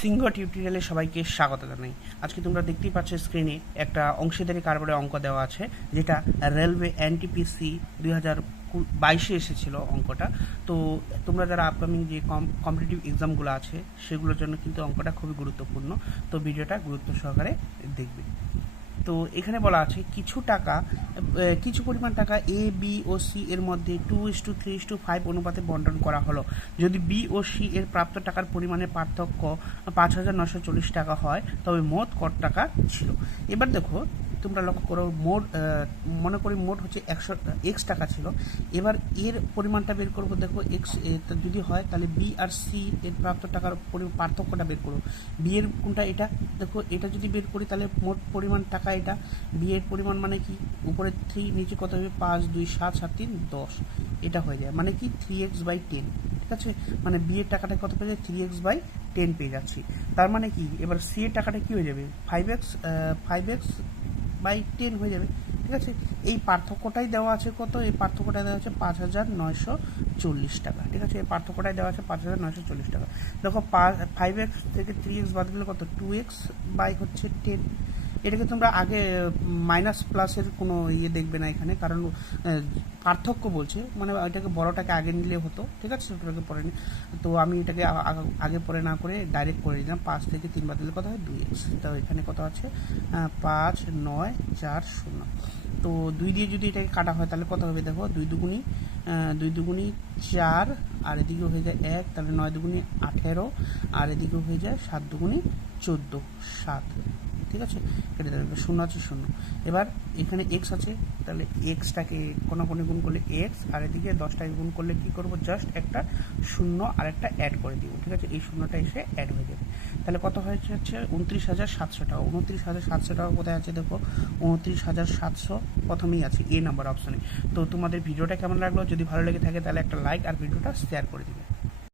সিংহ টিউটোরিয়ালে সবাইকে স্বাগত জানাই। আজকে তোমরা দেখতেই পাচ্ছ স্ক্রিনে একটা অংশীদারি কারবারের অঙ্ক দেওয়া আছে, যেটা রেলওয়ে এনটিপিসি 2022-এ এসেছিল অঙ্কটা। তো তোমরা যারা আপকামিং যে কম্পিটিটিভ এক্সামগুলো আছে সেগুলোর জন্য কিন্তু অঙ্কটা খুবই গুরুত্বপূর্ণ। তো ভিডিওটা গুরুত্ব সহকারে দেখবে। তো এখানে বলা আছে কিছু পরিমাণ টাকা এ বি ও সি এর মধ্যে 2:3:5 অনুপাতে বন্টন করা হলো। যদি বি ও সি এর প্রাপ্ত টাকার পরিমাণের পার্থক্য 5,940 টাকা হয়, তবে মোট কত টাকা ছিল। এবার দেখো, তোমরা লক্ষ্য করো, মনে করি মোট হচ্ছে 100 টাকা ছিল। এবার এর পরিমাণটা বের করবো। দেখো এক্স যদি হয় তাহলে বি আর সি এর প্রাপ্ত টাকার পার্থক্যটা বের করবো। বি এর কোনটা, এটা দেখো, এটা যদি বের করি তাহলে মোট পরিমাণ টাকা এটা। বি এর পরিমাণ মানে কি, উপরে 3, নিচে কত হবে 5, 2, 7, 7, 3, 10, এটা হয়ে যায় মানে কি 3x/10। ঠিক আছে, মানে বি এর টাকাটা কত পেয়ে যায়, 3x/10 পেয়ে যাচ্ছি। তার মানে কি, এবার সি এর টাকাটা কি হয়ে যাবে, 5x/10 হয়ে যাবে। ঠিক আছে, এই পার্থক্যটাই দেওয়া আছে কত, এই পার্থক্যটা দেওয়া আছে 5,940 টাকা। ঠিক আছে, এই পার্থক্যটাই দেওয়া আছে 5,940 টাকা। দেখো 5x থেকে 3x বাদ দিলে কত, 2x/10। এটাকে তোমরা আগে মাইনাস প্লাসের কোনো দেখবে না এখানে, কারণ পার্থক্য বলছে, মানে এটাকে বড়টাকে আগে নিলে হতো। ঠিক আছে, ছোটোটাকে পরে নি। তো আমি এটাকে আগে পরে না করে ডাইরেক্ট করে নিলাম। 5 থেকে 3 বাদ দিলে কত হয়, 2x। তো এখানে কত আছে, 5, 9, 4, 0। তো 2 দিয়ে যদি এটাকে কাটা হয় তাহলে কত হবে, দেখো 2 দুগুণি 4, আর এদিকে হয়ে যায় 1, তাহলে 9 দুগুণি 18, আর এদিকে হয়ে যায় 7 দুগুণি 14, 7। ঠিক আছে, কেটে দেবে, 0 আছে 0। এবার এখানে এক্স আছে, তাহলে এক্সটাকে কোনাকুনি গুণ করলে এক্স, আর এদিকে 10টাকে গুণ করলে কি করব, জাস্ট একটা 0 আর একটা অ্যাড করে দিব। ঠিক আছে, এই 0টা এসে অ্যাড হয়ে যাবে। তাহলে কত হয়েছে, হচ্ছে 29,700 টাকা। 29,700 টাকা কোথায় আছে, দেখো 29,700 প্রথমেই আছে এ নাম্বার অপশানে। তো তোমাদের ভিডিওটা কেমন লাগলো, যদি ভালো লেগে থাকে তাহলে একটা লাইক আর ভিডিওটা শেয়ার করে দিবে।